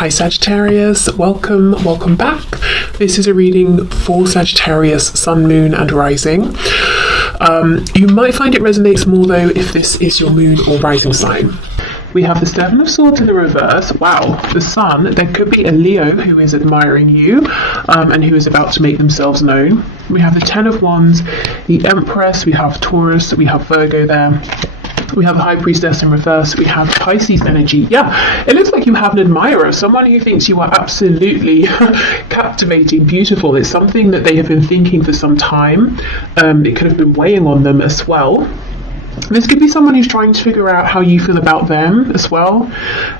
Hi Sagittarius, welcome back. This is a reading for Sagittarius, Sun, Moon and Rising. You might find it resonates more though if this is your Moon or Rising sign. We have the Seven of Swords in the reverse. Wow, the Sun. There could be a Leo who is admiring you and who is about to make themselves known. We have the Ten of Wands, the Empress, we have Taurus, we have Virgo there. We have the High Priestess in reverse. We have Pisces energy. Yeah, it looks like you have an admirer, someone who thinks you are absolutely captivating, beautiful. It's something that they have been thinking for some time. It could have been weighing on them as well. This could be someone who's trying to figure out how you feel about them as well.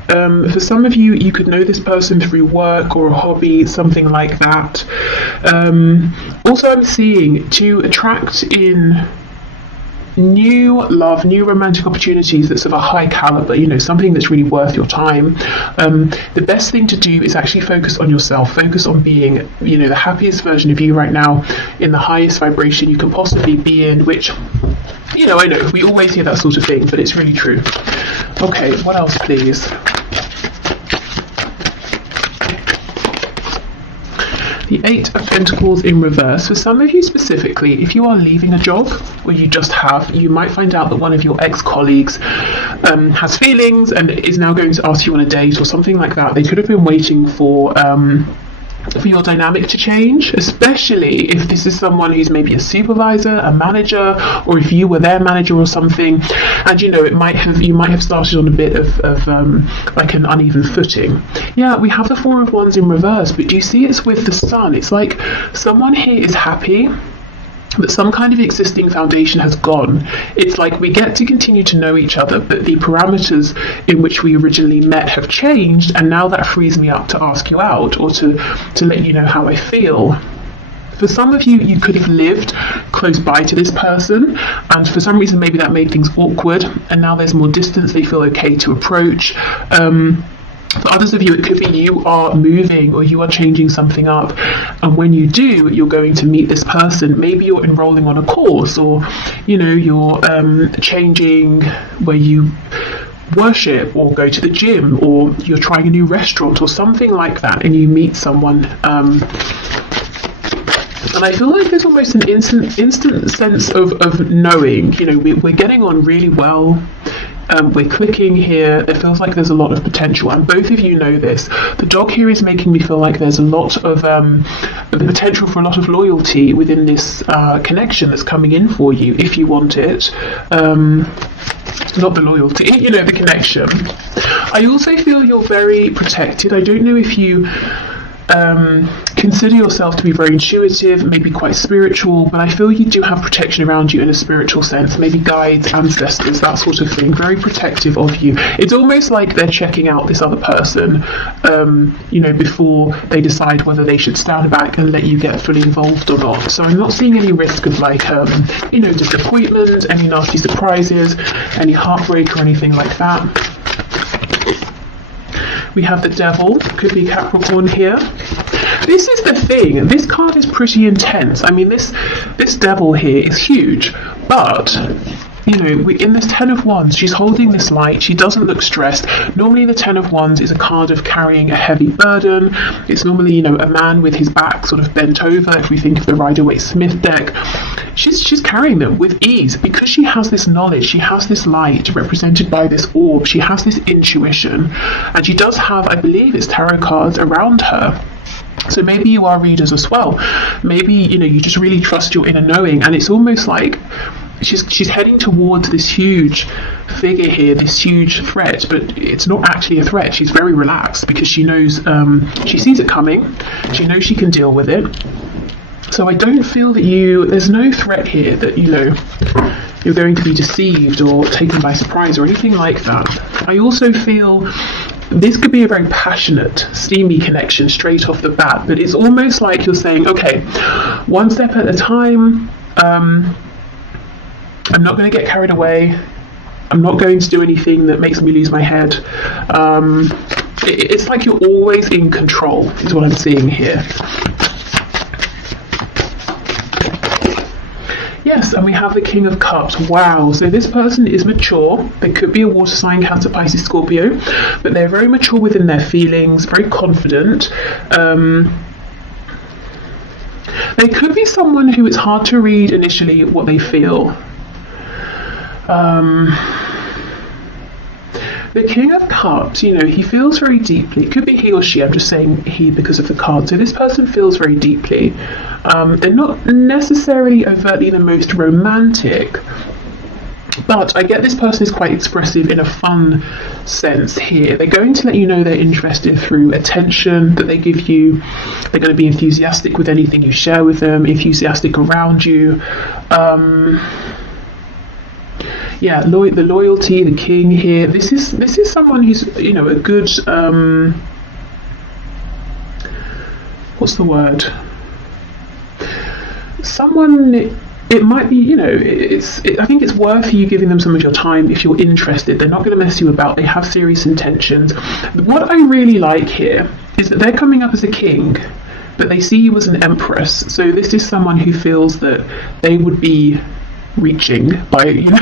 For some of you, you could know this person through work or a hobby, something like that. Also, I'm seeing to attract in new love, new romantic opportunities that's of a high caliber, you know, something that's really worth your time. The best thing to do is actually focus on yourself, focus on being, you know, the happiest version of you right now, in the highest vibration you can possibly be in, which, you know, I know we always hear that sort of thing, but it's really true. Okay, what else please? The Eight of Pentacles in reverse. For some of you specifically, if you are leaving a job, or you just have, you might find out that one of your ex-colleagues has feelings and is now going to ask you on a date or something like that. They could have been waiting for your dynamic to change, especially if this is someone who's maybe a supervisor, a manager, or if you were their manager or something, and you know, you might have started on a bit of like an uneven footing. Yeah, we have the Four of Wands in reverse, but do you see it's with the Sun? It's like someone here is happy that some kind of existing foundation has gone. It's like we get to continue to know each other, but the parameters in which we originally met have changed, and now that frees me up to ask you out or to let you know how I feel. For some of you, you could have lived close by to this person, and for some reason maybe that made things awkward, and now there's more distance, they feel okay to approach. For others of you, it could be you are moving or you are changing something up, and when you do, you're going to meet this person. Maybe you're enrolling on a course, or you know, you're changing where you worship or go to the gym, or you're trying a new restaurant or something like that, and you meet someone. And I feel like there's almost an instant sense of knowing, you know, we're getting on really well. We're clicking here. It feels like there's a lot of potential, and both of you know this. The dog here is making me feel like there's a lot of the potential for a lot of loyalty within this connection that's coming in for you, if you want it. Not the loyalty, you know, the connection. I also feel you're very protected. I don't know if you consider yourself to be very intuitive, maybe quite spiritual, but I feel you do have protection around you in a spiritual sense, maybe guides, ancestors, that sort of thing, very protective of you. It's almost like they're checking out this other person, you know, before they decide whether they should stand back and let you get fully involved or not. So I'm not seeing any risk of like, you know, disappointment, any nasty surprises, any heartbreak or anything like that. We have the Devil, could be Capricorn here. This is the thing, this card is pretty intense. I mean, this Devil here is huge, but you know, in this Ten of Wands, she's holding this light. She doesn't look stressed. Normally the Ten of Wands is a card of carrying a heavy burden. It's normally, you know, a man with his back sort of bent over, if we think of the Rider-Waite-Smith deck. She's carrying them with ease because she has this knowledge, she has this light represented by this orb, she has this intuition, and she does have, I believe it's tarot cards around her. So maybe you are readers as well. Maybe, you know, you just really trust your inner knowing, and it's almost like she's heading towards this huge figure here, this huge threat, but it's not actually a threat. She's very relaxed because she knows, she sees it coming, she knows she can deal with it. So I don't feel that there's no threat here that, you know, you're going to be deceived or taken by surprise or anything like that. I also feel this could be a very passionate, steamy connection straight off the bat, but it's almost like you're saying, okay, one step at a time, I'm not going to get carried away, I'm not going to do anything that makes me lose my head. It's like you're always in control, is what I'm seeing here. Yes, and we have the King of Cups. Wow, so this person is mature. They could be a water sign, Cancer, Pisces, Scorpio, but they're very mature within their feelings, very confident. They could be someone who it's hard to read initially what they feel. The King of Cups, you know, he feels very deeply. It could be he or she, I'm just saying he because of the card. So this person feels very deeply. They're not necessarily overtly the most romantic, but I get this person is quite expressive in a fun sense here. They're going to let you know they're interested through attention that they give you. They're going to be enthusiastic with anything you share with them, enthusiastic around you. Yeah, the loyalty, the king here. This is someone who's, you know, a good what's the word? Someone. It might be, you know, I think it's worth you giving them some of your time if you're interested. They're not going to mess you about. They have serious intentions. What I really like here is that they're coming up as a king, but they see you as an empress. So this is someone who feels that they would be reaching by, you know,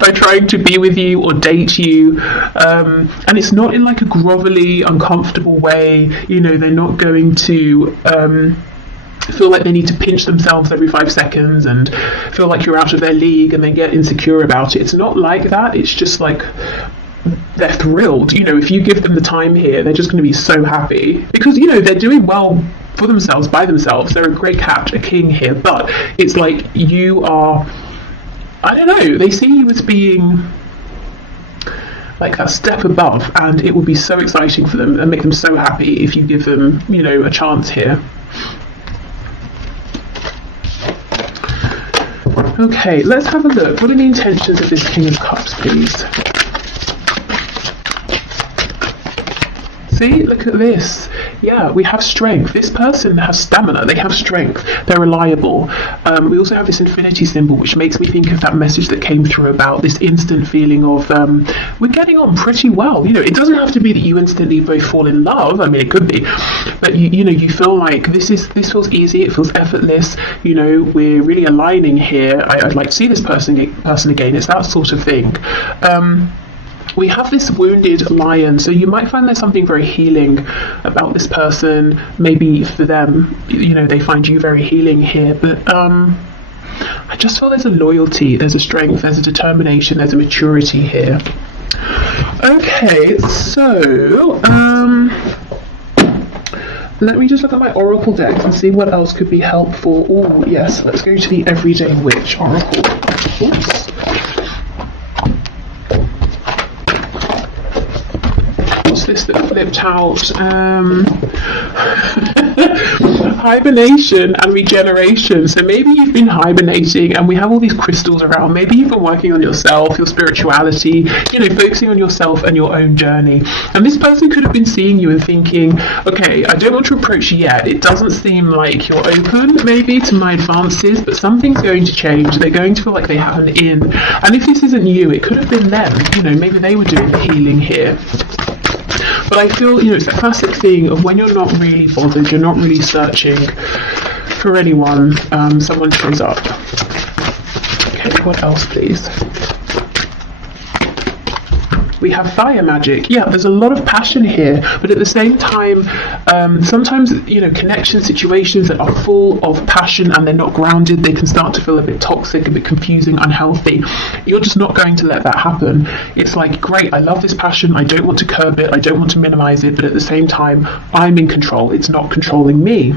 by trying to be with you or date you, and it's not in like a grovelly, uncomfortable way. You know, they're not going to feel like they need to pinch themselves every 5 seconds and feel like you're out of their league and they get insecure about it. It's not like that. It's just like they're thrilled. You know, if you give them the time here, they're just going to be so happy because, you know, they're doing well for themselves, by themselves. They're a great cat, a king here, but it's like you are, I don't know, they see you as being like that step above, and it will be so exciting for them and make them so happy if you give them, you know, a chance here. Okay, let's have a look. What are the intentions of this King of Cups, please? See, look at this. Yeah, we have strength. This person has stamina. They have strength. They're reliable. We also have this infinity symbol, which makes me think of that message that came through about this instant feeling of we're getting on pretty well. You know, it doesn't have to be that you instantly both fall in love. I mean, it could be, but you know, you feel like this feels easy. It feels effortless. You know, we're really aligning here. I'd like to see this person again. It's that sort of thing. We have this wounded lion, so you might find there's something very healing about this person. Maybe for them, you know, they find you very healing here, but I just feel there's a loyalty, there's a strength, there's a determination, there's a maturity here. Okay, so let me just look at my oracle deck and see what else could be helpful. Oh yes, let's go to the Everyday Witch oracle. Oops. This that flipped out. Hibernation and regeneration. So maybe you've been hibernating and we have all these crystals around. Maybe you've been working on yourself, your spirituality, you know, focusing on yourself and your own journey. And this person could have been seeing you and thinking, okay, I don't want to approach you yet. It doesn't seem like you're open maybe to my advances, but something's going to change. They're going to feel like they have an in. And if this isn't you, it could have been them. You know, maybe they were doing the healing here. But I feel, you know, it's that classic thing of when you're not really bothered, you're not really searching for anyone, someone shows up. Okay, what else, please? We have fire magic. Yeah, there's a lot of passion here, but at the same time, sometimes, you know, connection situations that are full of passion and they're not grounded, they can start to feel a bit toxic, a bit confusing, unhealthy. You're just not going to let that happen. It's like, great, I love this passion, I don't want to curb it, I don't want to minimize it, but at the same time, I'm in control. It's not controlling me.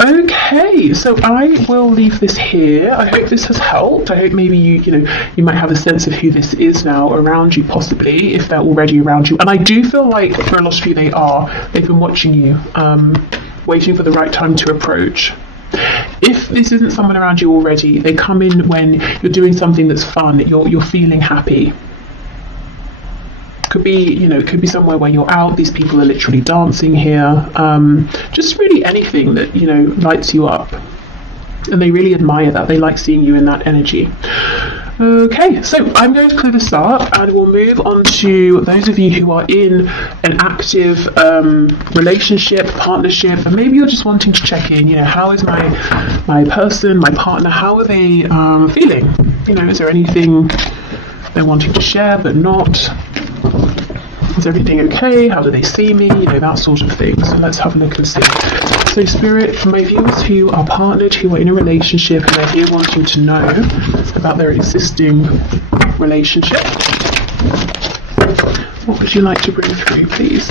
Okay, so I will leave this here. I hope this has helped. I hope maybe you might have a sense of who this is now around you, possibly, if they're already around you. And I do feel like for a lot of you they've been watching you, waiting for the right time to approach. If this isn't someone around you already, they come in when you're doing something that's fun, you're feeling happy. Could be, you know, it could be somewhere where you're out, these people are literally dancing here, just really anything that, you know, lights you up, and they really admire that. They like seeing you in that energy. Okay, so I'm going to clear this up and we'll move on to those of you who are in an active relationship, partnership, and maybe you're just wanting to check in, how is my person, my partner, how are they feeling? Is there anything they're wanting to share but not? Is everything okay? How do they see me? That sort of thing. So let's have a look and see. So Spirit, for my viewers who are partnered, who are in a relationship, and they're here wanting to know about their existing relationship, what would you like to bring through, please?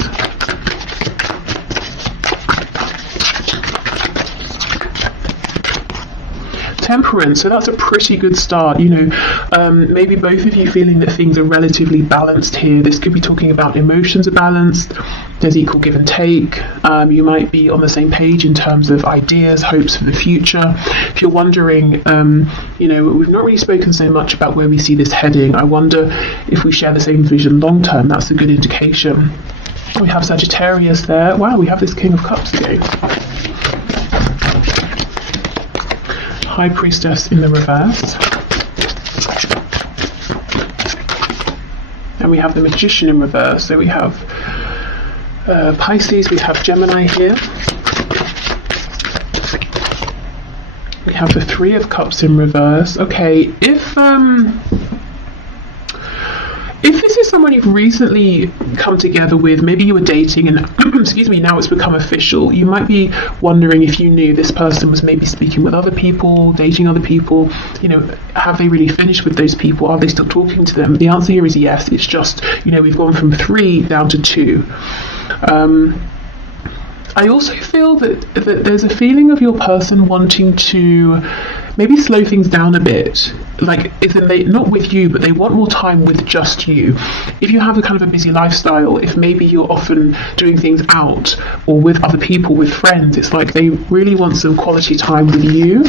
Temperance, so that's a pretty good start. Maybe both of you feeling that things are relatively balanced here. This could be talking about emotions are balanced, there's equal give and take. You might be on the same page in terms of ideas, hopes for the future. If you're wondering, we've not really spoken so much about where we see this heading. I wonder if we share the same vision long term. That's a good indication. We have Sagittarius there. Wow, we have this King of Cups again. High Priestess in the reverse, and we have the Magician in reverse. So we have Pisces, we have Gemini here, we have the Three of Cups in reverse. Okay, if this is someone you've recently come together with, maybe you were dating and excuse me, now it's become official, you might be wondering if you knew this person was maybe speaking with other people, dating other people, have they really finished with those people? Are they still talking to them? The answer here is yes. It's just, we've gone from 3 down to 2. I also feel that there's a feeling of your person wanting to maybe slow things down a bit, not with you, but they want more time with just you. If you have a kind of a busy lifestyle, if maybe you're often doing things out or with other people, with friends, it's like they really want some quality time with you,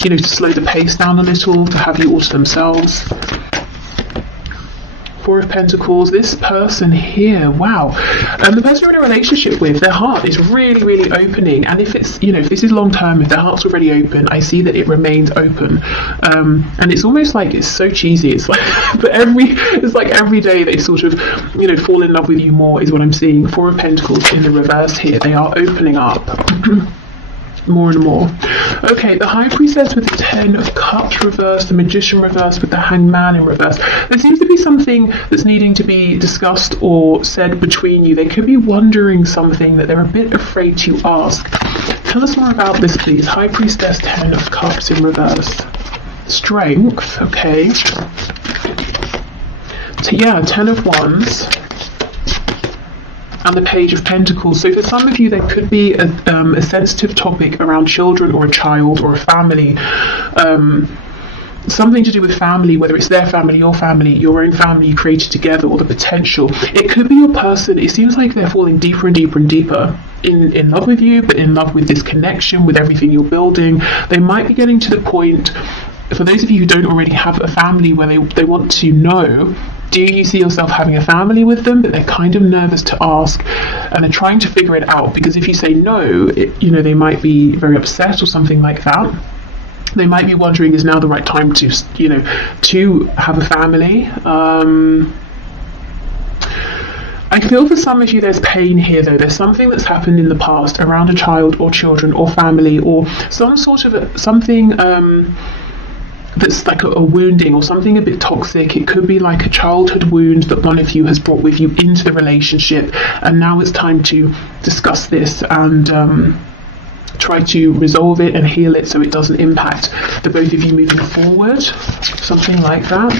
to slow the pace down a little, to have you all to themselves. Four of Pentacles, this person here, wow. The person you're in a relationship with, their heart is really, really opening. And if it's, if this is long term, if their heart's already open, I see that it remains open. And it's almost like, it's so cheesy. It's like, it's like every day they sort of, fall in love with you more is what I'm seeing. Four of Pentacles in the reverse here. They are opening up. More and more. Okay, the High Priestess with the 10 of Cups reversed, the Magician reversed with the Hanged Man in reverse. There seems to be something that's needing to be discussed or said between you. They could be wondering something that they're a bit afraid to ask. Tell us more about this, please. High Priestess, 10 of Cups in reverse. Strength, okay. Yeah, 10 of Wands. And the Page of Pentacles. So for some of you, there could be a sensitive topic around children or a child or a family. Something to do with family, whether it's their family, your own family you created together, or the potential. It could be your person. It seems like they're falling deeper and deeper and deeper in love with you, but in love with this connection, with everything you're building. They might be getting to the point, for those of you who don't already have a family, where they want to know, do you see yourself having a family with them? But they're kind of nervous to ask, and they're trying to figure it out, because if you say no, they might be very upset or something like that. They might be wondering, is now the right time to have a family? I feel for some of you there's pain here, though. There's something that's happened in the past around a child or children or family, or some sort of something that's like a wounding or something a bit toxic. It could be like a childhood wound that one of you has brought with you into the relationship, and now it's time to discuss this and try to resolve it and heal it so it doesn't impact the both of you moving forward. Something like that.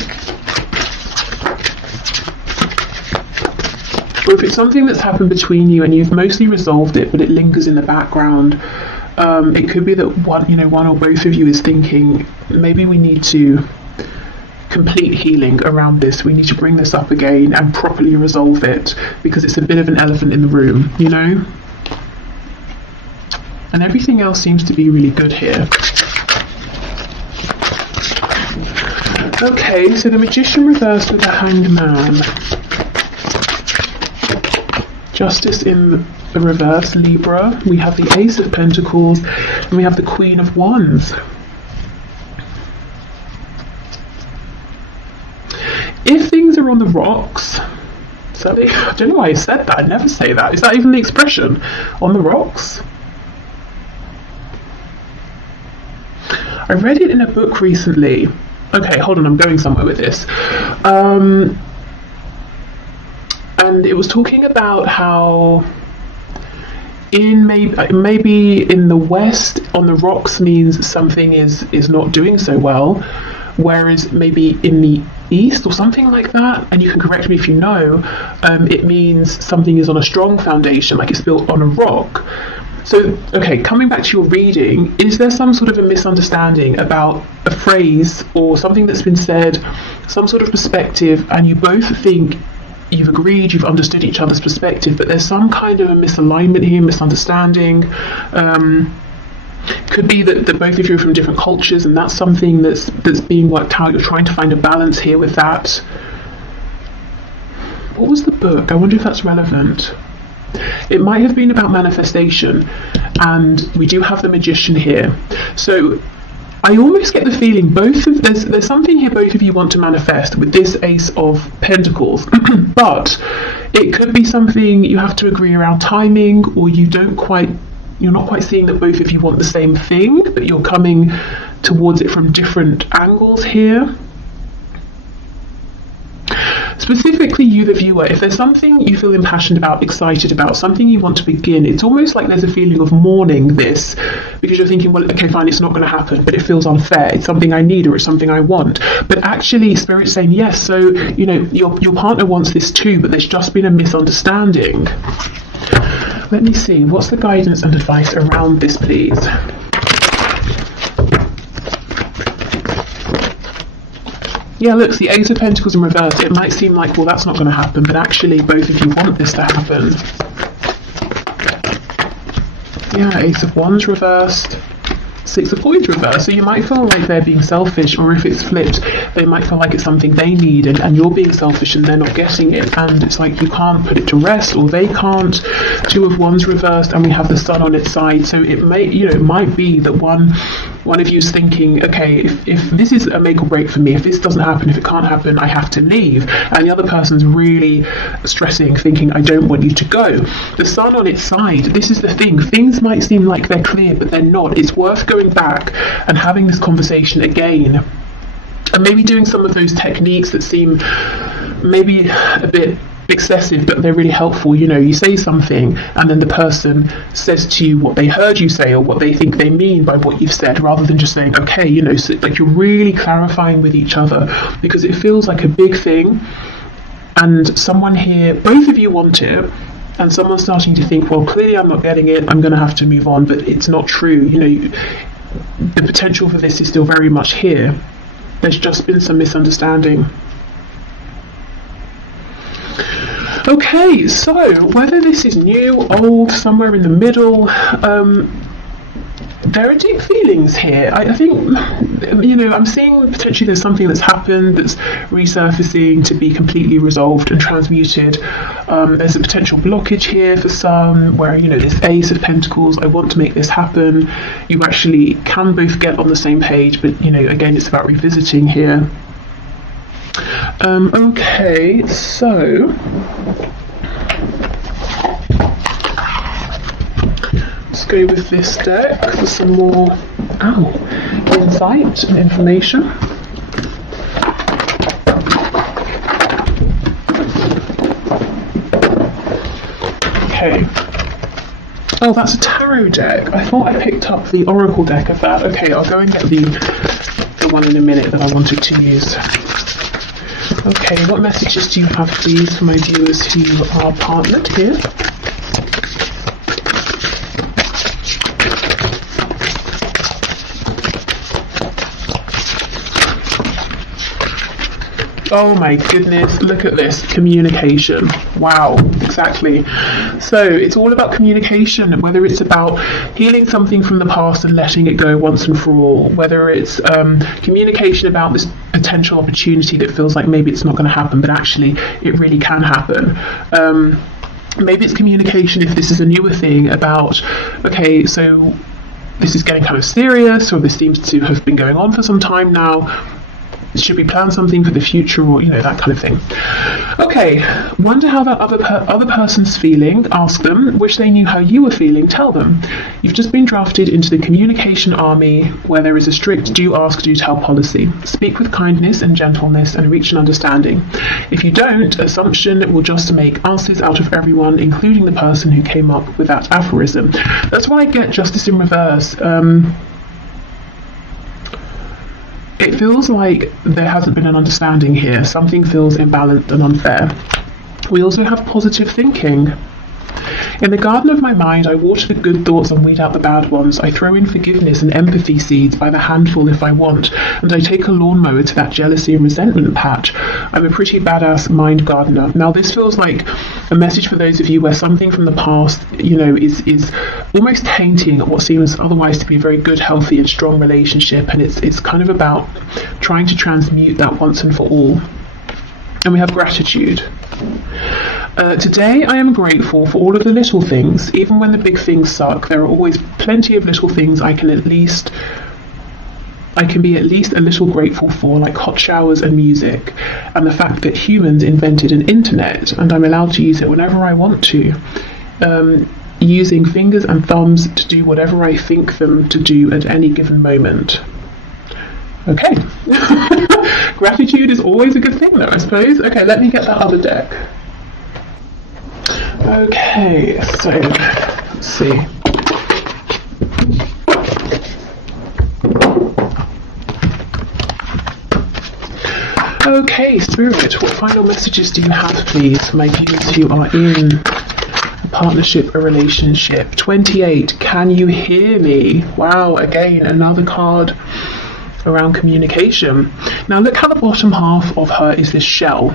Or if it's something that's happened between you and you've mostly resolved it, but it lingers in the background, it could be that one or both of you is thinking, maybe we need to complete healing around this. We need to bring this up again and properly resolve it, because it's a bit of an elephant in the room, And everything else seems to be really good here. Okay, so the Magician reversed with the Hanged Man. Justice in the reverse, Libra. We have the Ace of Pentacles, and we have the Queen of Wands. are on the rocks. So I don't know why I said that. I'd never say that. Is that even the expression? On the rocks? I read it in a book recently. Okay, hold on, I'm going somewhere with this. And it was talking about how maybe in the West, on the rocks means something is not doing so well, whereas maybe in the East or something like that, and you can correct me if you know, it means something is on a strong foundation, like it's built on a rock. So, okay, coming back to your reading, is there some sort of a misunderstanding about a phrase or something that's been said, some sort of perspective, and you both think you've agreed, you've understood each other's perspective, but there's some kind of a misalignment here, misunderstanding? Could be that both of you are from different cultures, and that's something that's being worked out. You're trying to find a balance here with that. What was the book? I wonder if that's relevant. It might have been about manifestation, and we do have the Magician here. So I almost get the feeling there's something here both of you want to manifest with this Ace of Pentacles, but it could be something you have to agree around timing, or you're not quite seeing that both of you want the same thing, but you're coming towards it from different angles here. Specifically you, the viewer, if there's something you feel impassioned about, excited about, something you want to begin, it's almost like there's a feeling of mourning this, because you're thinking, well, okay, fine, it's not going to happen, but it feels unfair, it's something I need or it's something I want. But actually Spirit's saying yes, so your partner wants this too, but there's just been a misunderstanding. Let me see, what's the guidance and advice around this, please? Yeah, look, the Eight of Pentacles in reverse. It might seem like, well, that's not going to happen, but actually both of you want this to happen. Yeah, Ace of Wands reversed. Six of Coins reversed. So you might feel like they're being selfish, or if it's flipped, they might feel like it's something they need, and you're being selfish and they're not getting it, and it's like you can't put it to rest, or they can't. Two of Wands reversed, and we have the Sun on its side. So it might be that one of you is thinking, okay, if this is a make or break for me, if this doesn't happen, if it can't happen, I have to leave. And the other person's really stressing, thinking, I don't want you to go. The Sun on its side, this is the thing. Things might seem like they're clear, but they're not. It's worth going back and having this conversation again. And maybe doing some of those techniques that seem maybe a bit excessive, but they're really helpful. You say something and then the person says to you what they heard you say, or what they think they mean by what you've said, rather than just saying, okay, so like you're really clarifying with each other, because it feels like a big thing, and someone here, both of you want it, and someone's starting to think, well, clearly I'm not getting it, I'm going to have to move on, but it's not true. The potential for this is still very much here. There's just been some misunderstanding. Okay, so whether this is new, old, somewhere in the middle, there are deep feelings here. I think, I'm seeing potentially there's something that's happened that's resurfacing to be completely resolved and transmuted. There's a potential blockage here for some, where, this Ace of Pentacles, I want to make this happen. You actually can both get on the same page, but, again, it's about revisiting here. Okay, so let's go with this deck for some more insight and information. Okay. Oh, that's a tarot deck. I thought I picked up the oracle deck of that. Okay, I'll go and get the one in a minute that I wanted to use. Okay, what messages do you have, please, for my viewers who are partnered here? Oh my goodness, look at this, communication. Wow, exactly. So it's all about communication, whether it's about healing something from the past and letting it go once and for all, whether it's communication about this potential opportunity that feels like maybe it's not going to happen, but actually it really can happen. Maybe it's communication, if this is a newer thing, about, okay, so this is getting kind of serious, or this seems to have been going on for some time now. should we plan something for the future, or that kind of thing. Okay, wonder how that other person's feeling. Ask them. Wish they knew how you were feeling. Tell them. You've just been drafted into the communication army, where there is a strict do ask, do tell policy. Speak with kindness and gentleness and reach an understanding. If you don't, assumption will just make asses out of everyone, including the person who came up with that aphorism. That's why I get Justice in reverse. It feels like there hasn't been an understanding here. Something feels imbalanced and unfair. We also have positive thinking. In the garden of my mind, I water the good thoughts and weed out the bad ones. I throw in forgiveness and empathy seeds by the handful if I want, and I take a lawnmower to that jealousy and resentment patch. I'm a pretty badass mind gardener. Now, this feels like a message for those of you where something from the past, is almost tainting what seems otherwise to be a very good, healthy, and strong relationship, and it's kind of about trying to transmute that once and for all. And we have gratitude. Today I am grateful for all of the little things. Even when the big things suck, there are always plenty of little things I can be at least a little grateful for, like hot showers and music, and the fact that humans invented an internet and I'm allowed to use it whenever I want to, using fingers and thumbs to do whatever I think them to do at any given moment. Okay. Gratitude is always a good thing though, I suppose. Okay, let me get that other deck. Okay, so let's see. Okay, Spirit, what final messages do you have, please, for my viewers who are in a partnership, a relationship? 28, can you hear me? Wow, again, another card around communication. Now look how the bottom half of her is this shell.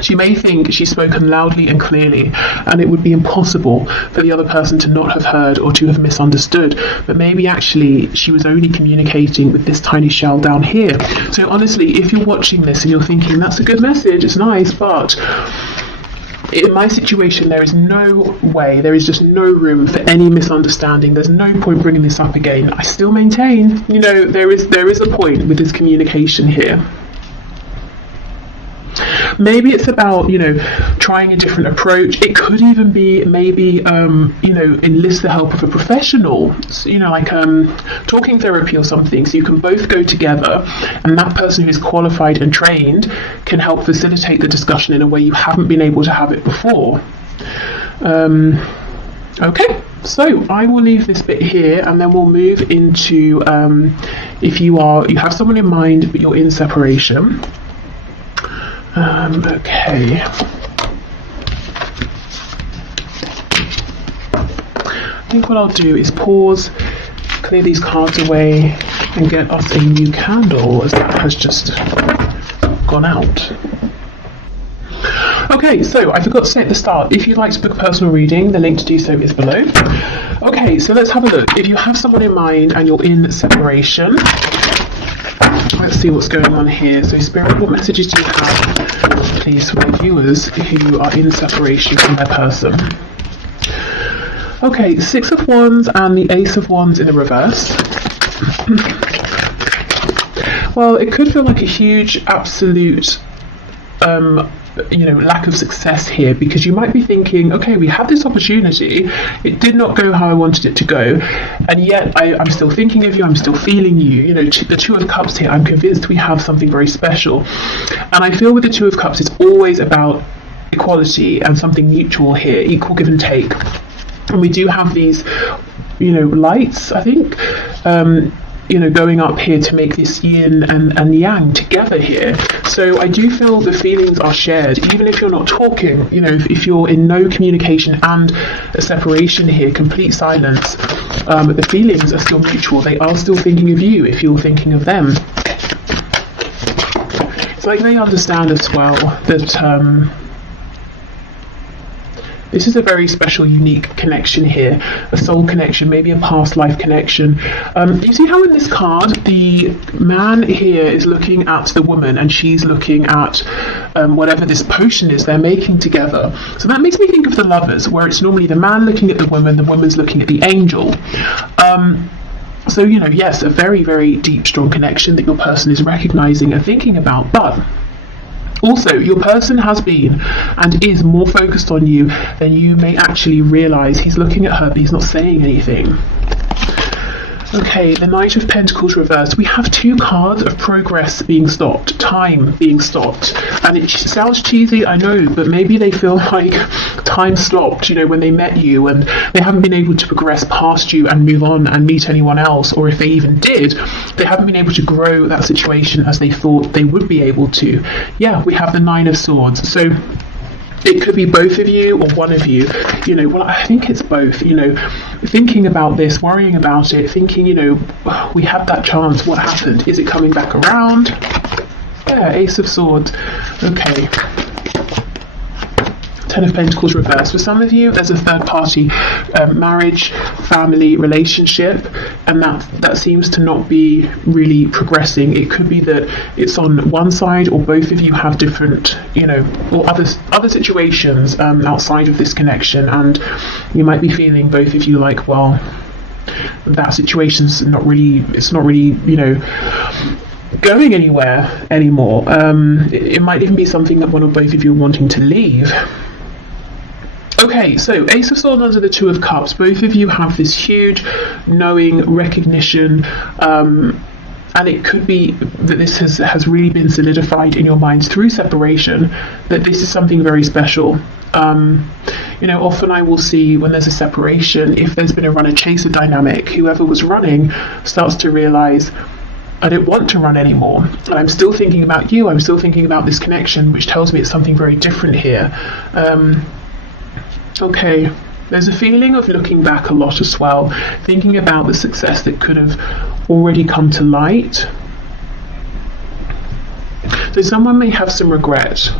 She may think she's spoken loudly and clearly, and it would be impossible for the other person to not have heard or to have misunderstood, but maybe actually she was only communicating with this tiny shell down here. So honestly, if you're watching this and you're thinking, that's a good message, it's nice, but in my situation, there is no way, there is just no room for any misunderstanding. There's no point bringing this up again. I still maintain, there is a point with this communication here. Maybe it's about, trying a different approach. It could even be maybe, enlist the help of a professional, like talking therapy or something, so you can both go together and that person who is qualified and trained can help facilitate the discussion in a way you haven't been able to have it before. Okay, so I will leave this bit here and then we'll move into if you have someone in mind but you're in separation. Okay. I think what I'll do is pause, clear these cards away, and get us a new candle, as that has just gone out. Okay, so I forgot to say at the start, if you'd like to book a personal reading, the link to do so is below. Okay, so let's have a look. If you have someone in mind and you're in separation, let's see what's going on here. So Spirit, what messages do you have, please, for my viewers who are in separation from their person? Okay, 6 of Wands and the Ace of Wands in the reverse. Well, it could feel like a huge, absolute lack of success here, because you might be thinking, okay, we had this opportunity, it did not go how I wanted it to go, and yet I'm still thinking of you, I'm still feeling you. The Two of Cups here, I'm convinced we have something very special, and I feel with the Two of Cups it's always about equality and something mutual here, equal give and take, and we do have these lights, I think, going up here to make this yin and yang together here. So I do feel the feelings are shared, even if you're not talking, if you're in no communication and a separation here, complete silence, the feelings are still mutual. They are still thinking of you if you're thinking of them. It's like they understand as well that this is a very special, unique connection here, a soul connection, maybe a past life connection. You see how in this card, the man here is looking at the woman and she's looking at whatever this potion is they're making together. So that makes me think of the Lovers, where it's normally the man looking at the woman's looking at the angel. So, you know, yes, a very, very deep, strong connection that your person is recognizing and thinking about, but also your person has been and is more focused on you than you may actually realize. He's looking at her, but he's not saying anything. Okay, the Knight of Pentacles reversed. We have two cards of progress being stopped, time being stopped. And it sounds cheesy, I know, but maybe they feel like time stopped, you know, when they met you and they haven't been able to progress past you and move on and meet anyone else. Or if they even did, they haven't been able to grow that situation as they thought they would be able to. Yeah, we have the Nine of Swords. So it could be both of you or one of you, you know, well, I think it's both, you know, thinking about this, worrying about it, thinking, you know, we had that chance, what happened? Is it coming back around? Yeah, Ace of Swords. Okay. Ten of Pentacles reversed. For some of you, there's a third party marriage, family, relationship, and that seems to not be really progressing. It could be that it's on one side, or both of you have different, you know, or other situations outside of this connection, and you might be feeling, both of you, like, well, that situation's not really, you know, going anywhere anymore. It might even be something that one or both of you are wanting to leave. Okay, so Ace of Swords under the Two of Cups. Both of you have this huge knowing, recognition, and it could be that this has really been solidified in your minds through separation, that this is something very special. You know, often I will see when there's a separation, if there's been a runner-chaser dynamic, whoever was running starts to realize, I don't want to run anymore, and I'm still thinking about you, I'm still thinking about this connection, which tells me it's something very different here. Okay, there's a feeling of looking back a lot as well, thinking about the success that could have already come to light. So someone may have some regret,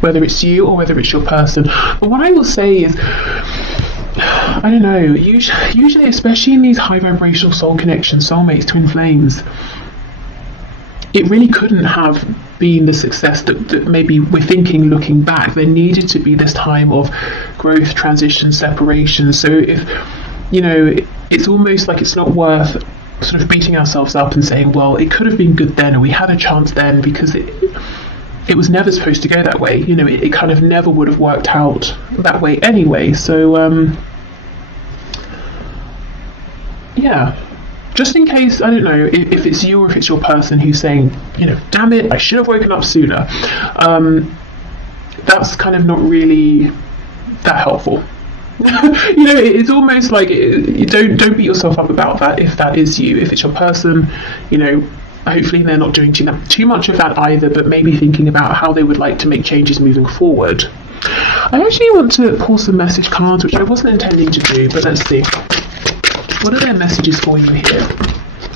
whether it's you or whether it's your person. But what I will say is, I don't know, usually, especially in these high vibrational soul connections, soulmates, twin flames, it really couldn't have been the success that maybe we're thinking looking back. There needed to be this time of growth, transition, separation. So if, you know, it's almost like it's not worth sort of beating ourselves up and saying, well, it could have been good then, or we had a chance then, because it was never supposed to go that way. You know, it kind of never would have worked out that way anyway. So, yeah. Just in case, I don't know, if it's you or if it's your person who's saying, you know, damn it, I should have woken up sooner. That's kind of not really that helpful. You know, it's almost like, you don't beat yourself up about that if that is you. If it's your person, you know, hopefully they're not doing too much of that either, but maybe thinking about how they would like to make changes moving forward. I actually want to pull some message cards, which I wasn't intending to do, but let's see. What are their messages for you here?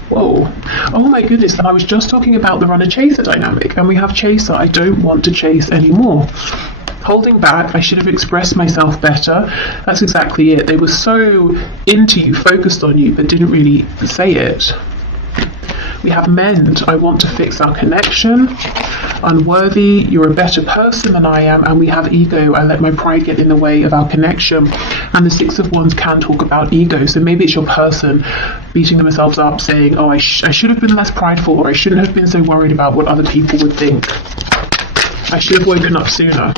Whoa. Oh my goodness, and I was just talking about the runner-chaser dynamic, and we have chaser. I don't want to chase anymore. Holding back, I should have expressed myself better. That's exactly it. They were so into you, focused on you, but didn't really say it. We have mend. I want to fix our connection. Unworthy. You're a better person than I am. And we have ego. I let my pride get in the way of our connection. And the Six of Wands can talk about ego. So maybe it's your person beating themselves up, saying, oh, I should have been less prideful, or I shouldn't have been so worried about what other people would think. I should have woken up sooner.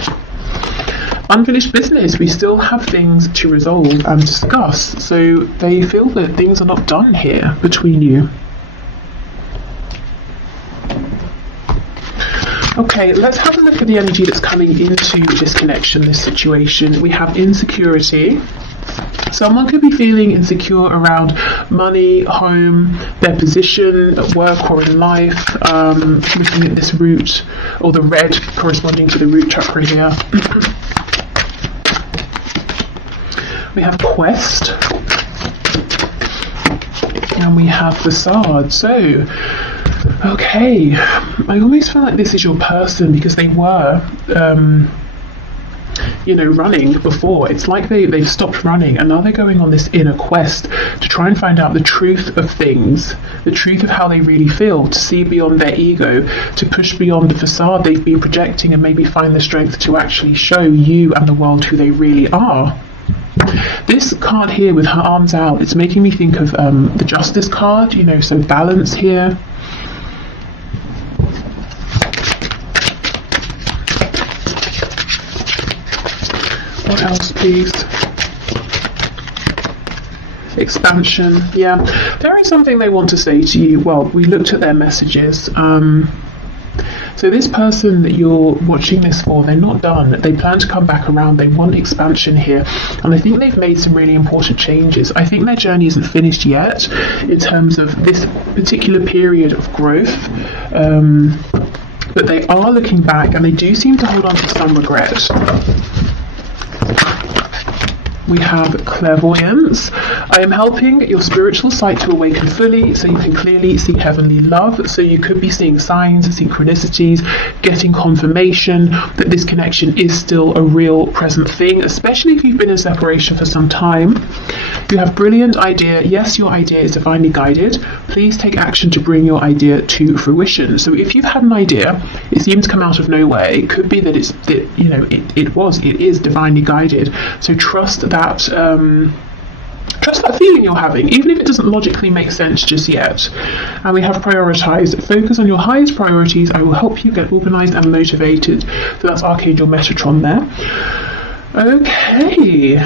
Unfinished business. We still have things to resolve and discuss. So they feel that things are not done here between you. Okay, let's have a look at the energy that's coming into this connection, this situation. We have insecurity. Someone could be feeling insecure around money, home, their position at work or in life. Looking at this root, or the red corresponding to the root chakra here. We have quest. And we have facade. So, okay, I almost feel like this is your person, because they were, you know, running before. It's like they've stopped running, and now they're going on this inner quest to try and find out the truth of things, the truth of how they really feel, to see beyond their ego, to push beyond the facade they've been projecting, and maybe find the strength to actually show you and the world who they really are. This card here with her arms out, it's making me think of the Justice card, you know, so balance here. What else, please? Expansion. Yeah, there is something they want to say to you. Well, we looked at their messages. So this person that you're watching this for, they're not done. They plan to come back around. They want expansion here. And I think they've made some really important changes. I think their journey isn't finished yet in terms of this particular period of growth. But they are looking back, and they do seem to hold on to some regret. We have clairvoyance. I am helping your spiritual sight to awaken fully so you can clearly see heavenly love. So you could be seeing signs, synchronicities, getting confirmation that this connection is still a real present thing, especially if you've been in separation for some time. You have brilliant idea. Yes, your idea is divinely guided. Please take action to bring your idea to fruition. So if you've had an idea, it seems to come out of nowhere. It could be that it is divinely guided. So trust that feeling you're having, even if it doesn't logically make sense just yet. And we have prioritized. Focus on your highest priorities. I will help you get organized and motivated. So that's Archangel Metatron there. Okay.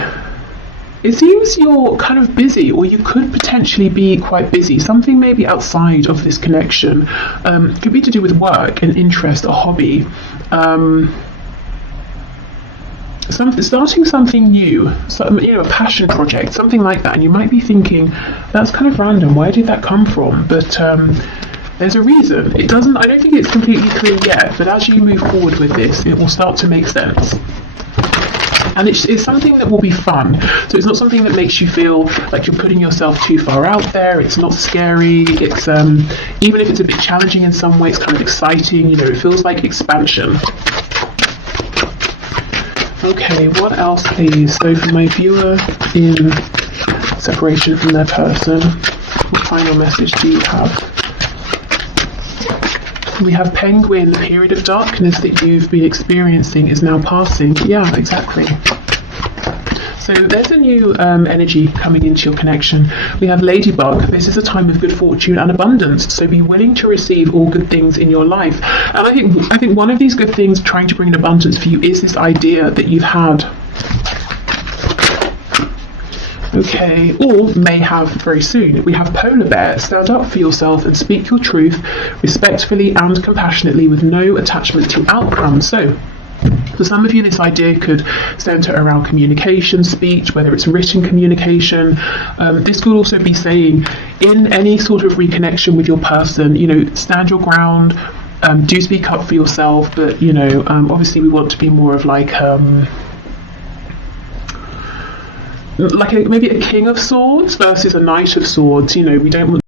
It seems you're kind of busy, or you could potentially be quite busy. Something maybe outside of this connection. Could be to do with work, an interest, a hobby. Starting something new, a passion project, something like that, and you might be thinking, that's kind of random, where did that come from? But there's a reason. I don't think it's completely clear yet, but as you move forward with this, it will start to make sense. And it's something that will be fun. So it's not something that makes you feel like you're putting yourself too far out there. It's not scary. It's even if it's a bit challenging in some way, it's kind of exciting. It feels like expansion. Okay, what else, please? So for my viewer in separation from their person, what final message do you have? We have Penguin. The period of darkness that you've been experiencing is now passing. Yeah, exactly. So there's a new energy coming into your connection. We have Ladybug. This is a time of good fortune and abundance. So be willing to receive all good things in your life. And I think one of these good things trying to bring an abundance for you is this idea that you've had. Okay, or may have very soon. We have Polar Bear. Stand up for yourself and speak your truth respectfully and compassionately with no attachment to outcome. So for some of you, this idea could center around communication, speech, whether it's written communication. This could also be saying, in any sort of reconnection with your person, stand your ground, do speak up for yourself, but, obviously we want to be more of maybe a king of swords versus a knight of swords. We don't want